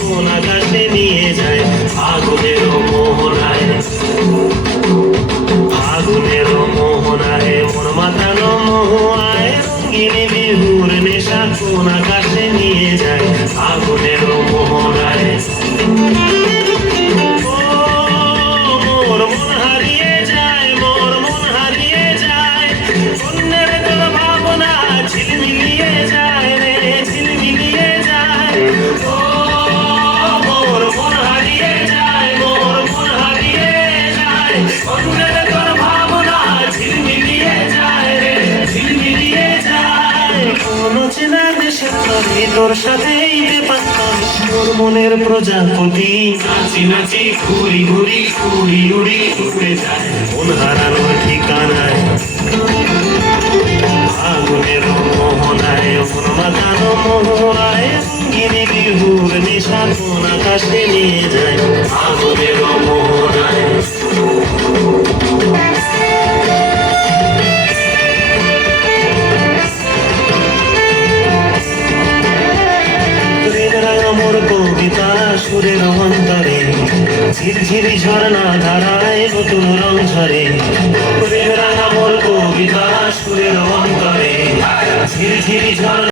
কোন আকাশে নিয়ে যায় আগুনের মোহনায়, আগুনের মোহনায় মন মাতানো মোহায়, রঙিনী বিহুর নেশা কোন আকাশে নিয়ে যায় আগুনের মোহনায়। মোর মন হারিয়ে যায়, মোর মন হারিয়ে যায়, অন্যের তোর ভাবনা ঝিলমিলিয়ে যায় রে, ঝিলমিলিয়ে যায়। ও মোর মন হারিয়ে যায়, মোর মন হারিয়ে যায়, অন্যের তোর ভাবনা ঝিলমিলিয়ে যায় রে, ঝিলমিলিয়ে যায়। কোন চেনা দেশের তরে তোর সাথেই পারতাম মোর মনের প্রজাপতি, নাচি নাচি ঘুরি ঘুরি উড়ি উড়ি উড়ে যায় মন হারানোর ঠিকানায়, আগুনের মোহনায় মন মাতানো মোহনায়, রঙিনী বিহুর নেশা কোন আকাশে নিয়ে যায় আগুনের মোহনায়। মোর কবিতা সুরের অন্তরে ঝিরঝিরি ঝর্ণা ধারায় নতুন রং ঝরে, মোর কবিতা সুরের অন্তরে ঝিরঝিরি ঝর্ণা